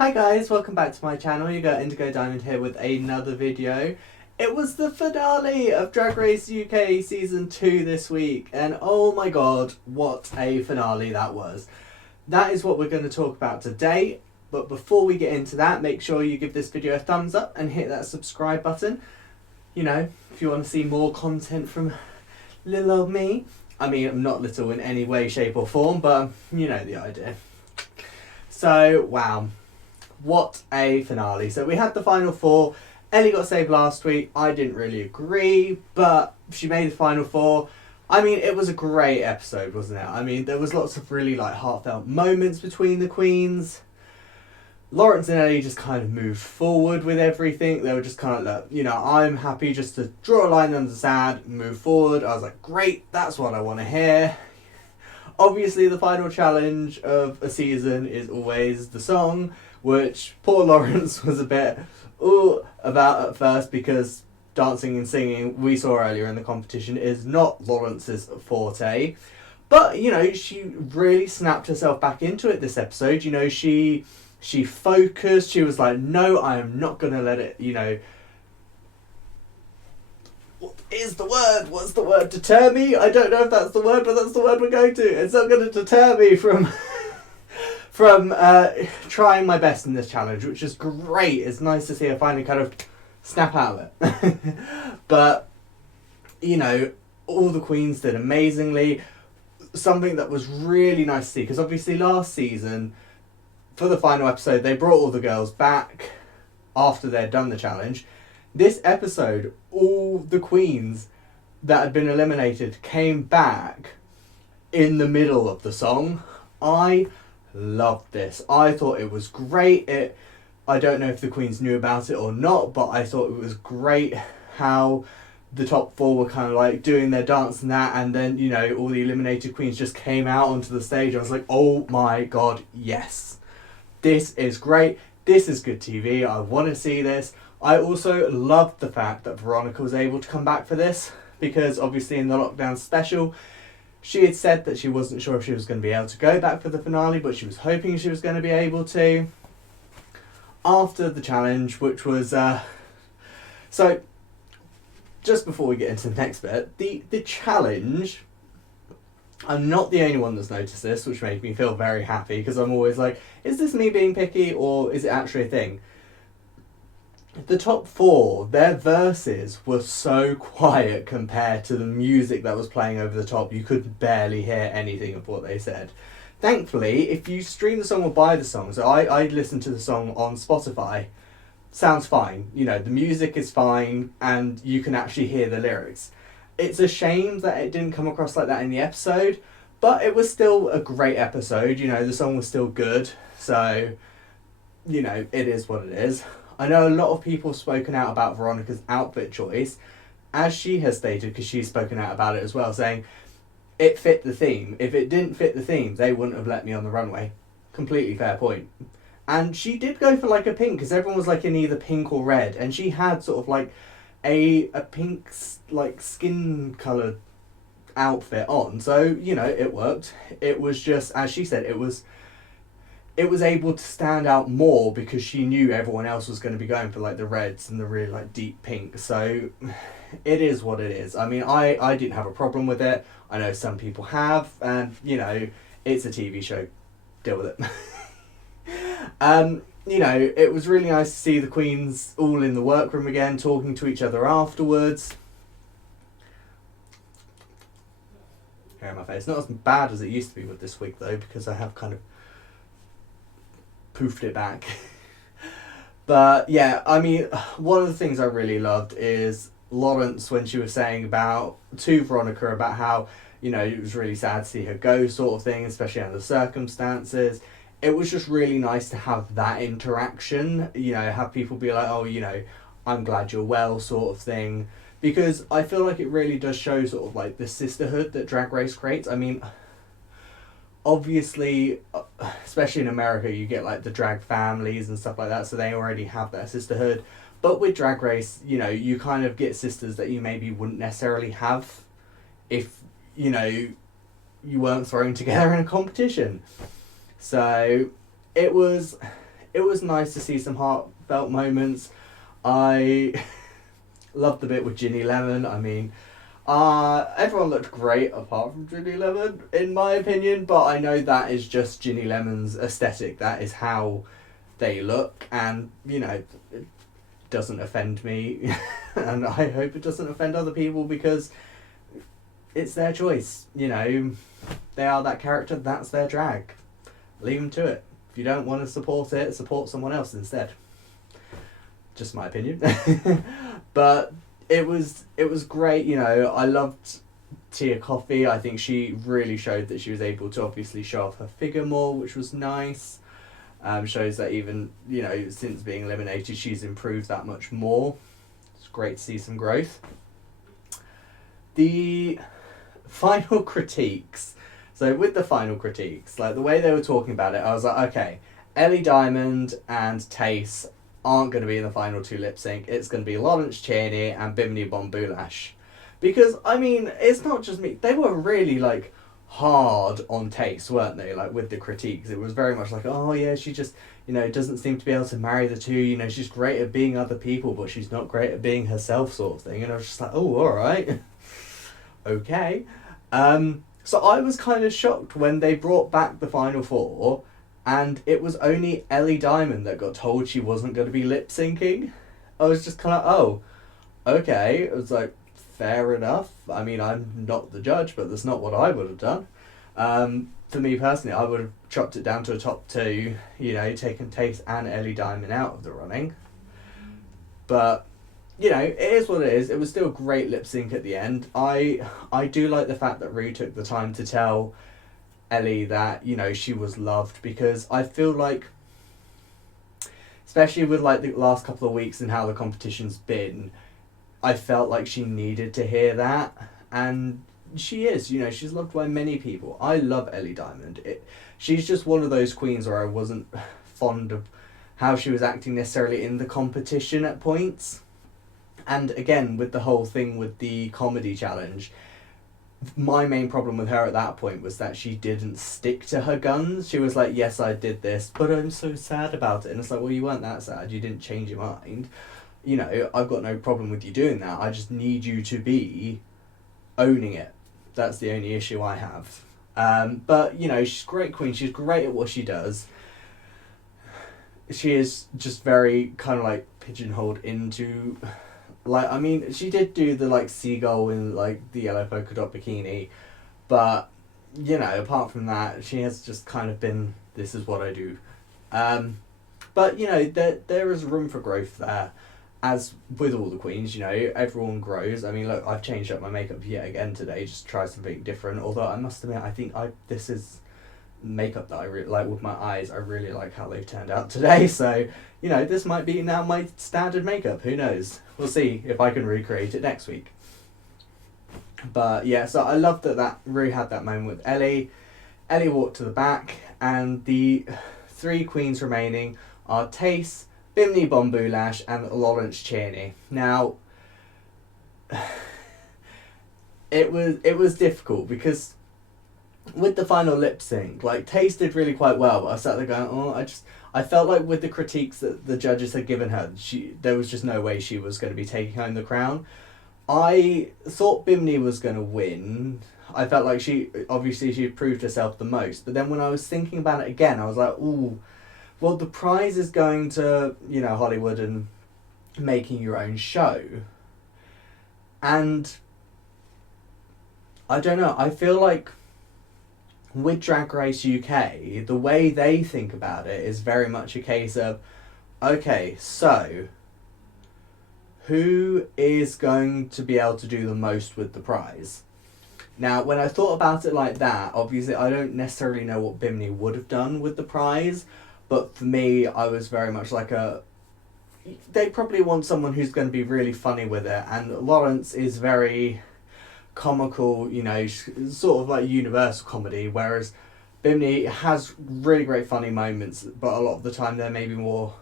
Hi guys, welcome back to my channel. You got Indigo Diamond here with another video. It was the finale of Drag Race UK Season 2 this week, and oh my god, what a finale that was. That is what we're going to talk about today, but before we get into that, make sure you give this video a thumbs up and hit that subscribe button. You know, if you want to see more content from little old me. I mean, I'm not little in any way, shape or form, but you know the idea. So, wow. What a finale. So we had the final four. Ellie got saved last week. I didn't really agree, but she made the final four. I mean, it was a great episode, wasn't it? I mean, there was lots of really heartfelt moments between the queens. Lawrence and Ellie just kind of moved forward with everything. They were just kind of like, you know, I'm happy just to draw a line under the sand, move forward. I was like, great, that's what I want to hear. Obviously, the final challenge of a season is always the song, which poor Lawrence was a bit about at first because dancing and singing, we saw earlier in the competition, is not Lawrence's forte. But, you know, she really snapped herself back into it this episode. You know, she focused. She was like, no, I am not going to let it, you know... What is the word? What's the word? Deter me? I don't know if that's the word, but that's the word we're going to. It's not going to deter me from trying my best in this challenge, which is great. It's nice to see her finally kind of snap out of it. But, you know, all the queens did amazingly. Something that was really nice to see, because obviously last season, for the final episode, they brought all the girls back after they'd done the challenge. This episode, all the queens that had been eliminated came back in the middle of the song. I loved this. I thought it was great. I don't know if the queens knew about it or not, but I thought it was great how the top four were kind of like doing their dance and that, and then, you know, all the eliminated queens just came out onto the stage. I was like, oh my god, yes. This is great. This is good TV. I want to see this. I also loved the fact that Veronica was able to come back for this, because obviously in the lockdown special, she had said that she wasn't sure if she was going to be able to go back for the finale, but she was hoping she was going to be able to. After the challenge, which was... So, just before we get into the next bit, the challenge... I'm not the only one that's noticed this, which made me feel very happy, because I'm always like, is this me being picky, or is it actually a thing? The top four, their verses were so quiet compared to the music that was playing over the top. You could barely hear anything of what they said. Thankfully, if you stream the song or buy the song, so I listened to the song on Spotify, sounds fine. You know, the music is fine, and you can actually hear the lyrics. It's a shame that it didn't come across like that in the episode, but it was still a great episode. You know, the song was still good, so, you know, it is what it is. I know a lot of people have spoken out about Veronica's outfit choice, as she has stated, because she's spoken out about it as well, saying it fit the theme. If it didn't fit the theme, they wouldn't have let me on the runway. Completely fair point. And she did go for like a pink, because everyone was like in either pink or red, and she had sort of like a pink like skin coloured outfit on, so you know it worked. It was just, as she said, it was able to stand out more because she knew everyone else was going to be going for like the reds and the really like deep pink. So it is what it is. I mean, I didn't have a problem with it. I know some people have, and you know, it's a TV show. Deal with it. You know, it was really nice to see the queens all in the workroom again, talking to each other afterwards. Hair in my face. Not as bad as it used to be with this wig though, because I have kind of poofed it back. But yeah, I mean, one of the things I really loved is Lawrence, when she was saying about to Veronica about how, you know, it was really sad to see her go, sort of thing, especially under the circumstances. It was just really nice to have that interaction, you know, have people be like, oh, you know, I'm glad you're well, sort of thing, because I feel like it really does show sort of like the sisterhood that Drag Race creates. I mean, obviously, especially in America, you get like the drag families and stuff like that, so they already have that sisterhood. But with Drag Race, you know, you kind of get sisters that you maybe wouldn't necessarily have if, you know, you weren't thrown together in a competition. So it was it was nice to see some heartfelt moments. I loved the bit with Ginny Lemon. I mean, everyone looked great apart from Ginny Lemon, in my opinion, but I know that is just Ginny Lemon's aesthetic. That is how they look, and, you know, it doesn't offend me, and I hope it doesn't offend other people, because it's their choice, you know. They are that character, that's their drag. Leave them to it. If you don't want to support it, support someone else instead. Just my opinion. But it was great, you know. I loved Tia Kofi. I think she really showed that she was able to obviously show off her figure more, which was nice. Shows that even, you know, since being eliminated, she's improved that much more. It's great to see some growth. The final critiques. So with the final critiques, like the way they were talking about it, I was like, okay, Ellie Diamond and Tace aren't going to be in the final two lip sync. It's going to be Lawrence Chaney and Bimini Bon Boulash. Because, I mean, it's not just me. They were really, like, hard on Tace, weren't they? Like, with the critiques. It was very much like, oh, yeah, she just, you know, doesn't seem to be able to marry the two. You know, she's great at being other people, but she's not great at being herself, sort of thing. And I was just like, oh, all right. Okay. So I was kind of shocked when they brought back the final four, and it was only Ellie Diamond that got told she wasn't going to be lip syncing. I was just kind of, oh, okay. It was like, fair enough. I mean, I'm not the judge, but that's not what I would have done. For me personally, I would have chopped it down to a top two, you know, taken Tace and Ellie Diamond out of the running. But, you know, it is what it is. It was still a great lip sync at the end. I do like the fact that Rue took the time to tell Ellie that, you know, she was loved, because I feel like, especially with like the last couple of weeks and how the competition's been, I felt like she needed to hear that, and she is, you know, she's loved by many people. I love Ellie Diamond. She's just one of those queens where I wasn't fond of how she was acting necessarily in the competition at points. And again, with the whole thing with the comedy challenge, my main problem with her at that point was that she didn't stick to her guns. She was like, yes, I did this, but I'm so sad about it. And it's like, well, you weren't that sad. You didn't change your mind. You know, I've got no problem with you doing that. I just need you to be owning it. That's the only issue I have. But, you know, she's a great queen. She's great at what she does. She is just very kind of like pigeonholed into... Like, I mean, she did do the, like, seagull in, like, the yellow polka dot bikini. But, you know, apart from that, she has just kind of been, this is what I do. But, you know, there is room for growth there. As with all the queens, you know, everyone grows. I mean, look, I've changed up my makeup yet again today, just to try something different. Although, I must admit, I think this is makeup that I really like with my eyes. I really like how they've turned out today. So, you know, this might be now my standard makeup. Who knows? We'll see if I can recreate it next week. But yeah, so I love that Rue had that moment with Ellie. Ellie walked to the back, and the three queens remaining are Tace, Bimini Bon Boulash, and Lawrence Chaney. Now, it was difficult because with the final lip sync, like, Tace did really quite well, but I sat there going, oh, I felt like with the critiques that the judges had given her, there was just no way she was going to be taking home the crown. I thought Bimini was going to win. I felt like she proved herself the most. But then when I was thinking about it again, I was like, ooh, well, the prize is going to, you know, Hollywood and making your own show. And I don't know, I feel like with Drag Race UK, the way they think about it is very much a case of, okay, so who is going to be able to do the most with the prize? Now, when I thought about it like that, obviously I don't necessarily know what Bimini would have done with the prize, but for me, I was very much like they probably want someone who's going to be really funny with it, and Lawrence is very comical, you know, sort of like universal comedy, whereas Bimini has really great funny moments, but a lot of the time they're maybe more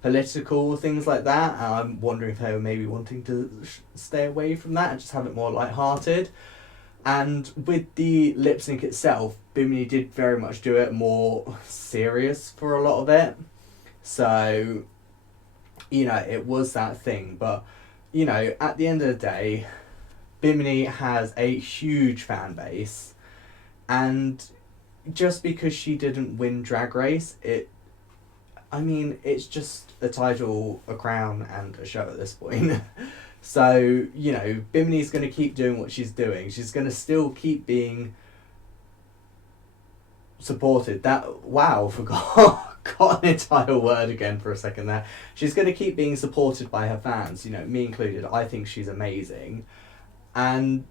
political, things like that, and I'm wondering if they were maybe wanting to stay away from that and just have it more lighthearted. And with the lip sync itself, Bimini did very much do it more serious for a lot of it. So, it was that thing. But, at the end of the day, Bimini has a huge fan base, and just because she didn't win Drag Race, it's just a title, a crown, and a show at this point. So, Bimini's going to keep doing what she's doing. She's going to still keep being supported. Got an entire word again for a second there. She's going to keep being supported by her fans, me included. I think she's amazing. And,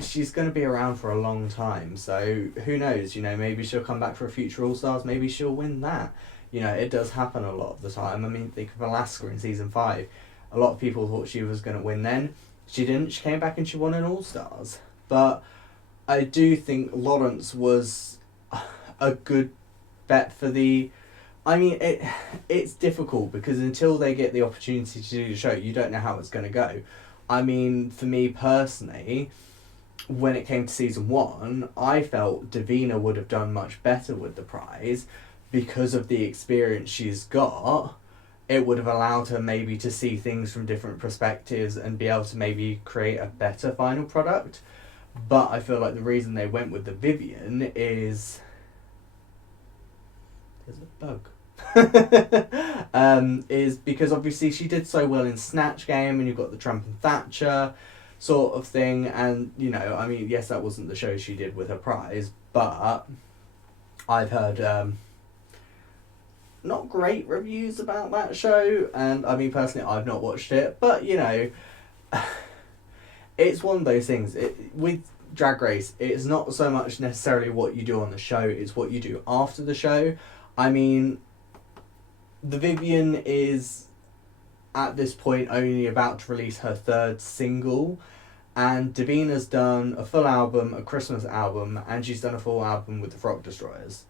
she's going to be around for a long time. So, who knows, maybe she'll come back for a future All-Stars. Maybe she'll win that. It does happen a lot of the time. I mean, think of Alaska in season 5. A lot of people thought she was going to win then. She didn't. She came back and she won an All-Stars. But I do think Lawrence was a good bet for the... it's difficult because until they get the opportunity to do the show, you don't know how it's going to go. For me personally, when it came to season 1, I felt Davina would have done much better with the prize because of the experience she's got. It would have allowed her maybe to see things from different perspectives and be able to maybe create a better final product. But I feel like the reason they went with the Vivian is... There's a bug. Is because obviously she did so well in Snatch Game, and you've got the Trump and Thatcher sort of thing, and yes, that wasn't the show she did with her prize, but I've heard not great reviews about that show, and personally I've not watched it, but it's one of those things. With Drag Race, it's not so much necessarily what you do on the show, it's what you do after the show. The Vivian is at this point only about to release her 3rd single, and Davina's done a full album, a Christmas album, and she's done a full album with the Frog Destroyers.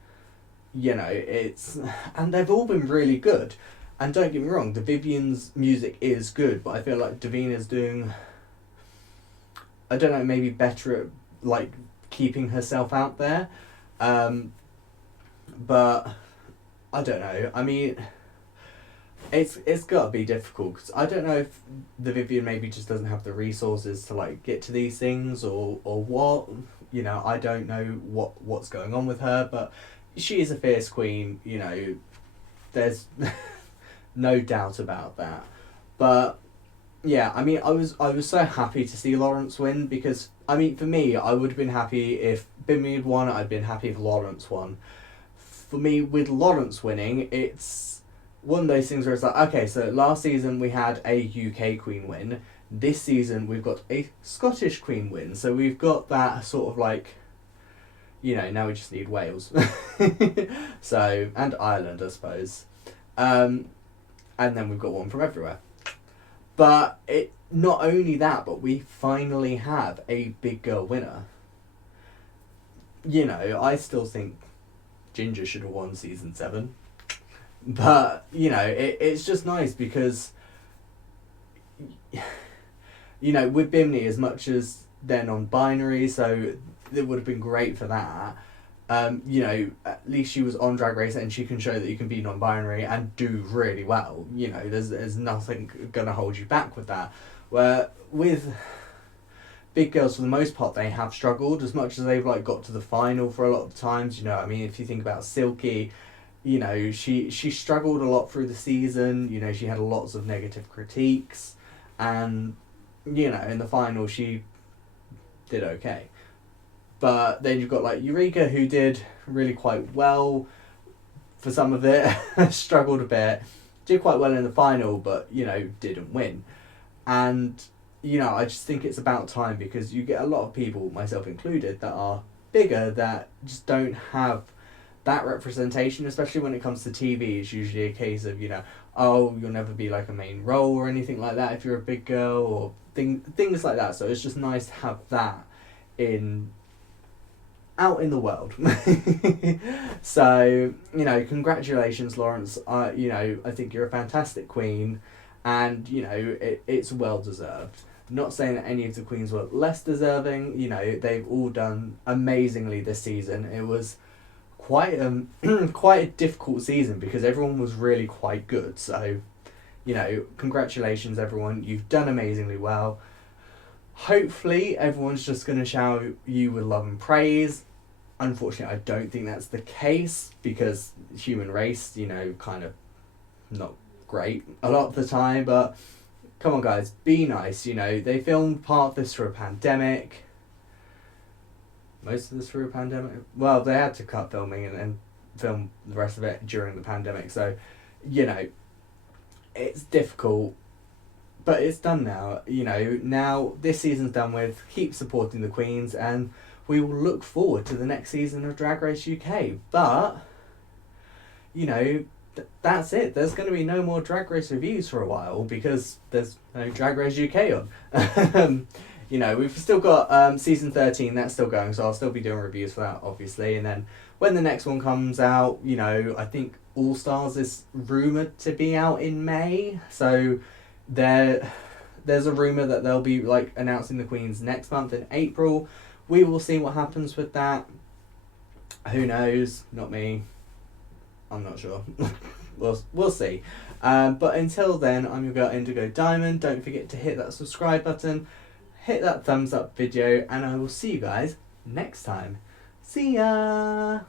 And they've all been really good. And don't get me wrong, the Vivian's music is good, but I feel like Davina's doing, I don't know, maybe better at keeping herself out there. But I don't know. It's got to be difficult because I don't know if the Vivian maybe just doesn't have the resources to get to these things or what. I don't know what's going on with her, but she is a fierce queen. There's no doubt about that. But yeah, I was so happy to see Lawrence win because for me, I would have been happy if Bimini had won. I'd been happy if Lawrence won. For me, with Lawrence winning, it's one of those things where it's like, okay, so last season we had a UK queen win. This season we've got a Scottish queen win. So we've got that sort of now we just need Wales. So, and Ireland, I suppose. And then we've got one from everywhere. But not only that, but we finally have a big girl winner. I still think Ginger should have won season 7. But, it's just nice because, with Bimini, as much as they're non-binary, so it would have been great for that. At least she was on Drag Race and she can show that you can be non-binary and do really well. There's nothing going to hold you back with that. Where with big girls, for the most part, they have struggled as much as they've got to the final for a lot of times. If you think about Silky, she struggled a lot through the season. She had lots of negative critiques, and in the final she did okay. But then you've got Eureka, who did really quite well for some of it, struggled a bit, did quite well in the final, but didn't win. And I just think it's about time, because you get a lot of people, myself included, that are bigger that just don't have that representation, especially when it comes to TV. It's usually a case of, you'll never be a main role or anything like that if you're a big girl, or things like that. So it's just nice to have that out in the world. So, congratulations, Lawrence. I think you're a fantastic queen, and, it's well deserved. Not saying that any of the queens were less deserving. They've all done amazingly this season. It was quite quite a difficult season because everyone was really quite good. So, you know, congratulations everyone, you've done amazingly well. Hopefully everyone's just going to shower you with love and praise. Unfortunately, I don't think that's the case because human race, you know, kind of not great a lot of the time. But come on guys, be nice. You know, they filmed part of this through a pandemic, most of this through a pandemic. Well, they had to cut filming and film the rest of it during the pandemic, so you know, it's difficult, but it's done now. You know, now this season's done with. Keep supporting the queens, and we will look forward to the next season of Drag Race UK. But you know, that's it. There's going to be no more Drag Race reviews for a while because there's no Drag Race UK on. You know, we've still got season 13, that's still going, so I'll still be doing reviews for that, obviously. And then when the next one comes out, you know, I think All Stars is rumoured to be out in May. So there's a rumour that they'll be like announcing the queens next month in April. We will see what happens with that. Who knows? Not me. I'm not sure. we'll see. But until then, I'm your girl Indigo Diamond. Don't forget to hit that subscribe button, hit that thumbs up video, and I will see you guys next time. See ya!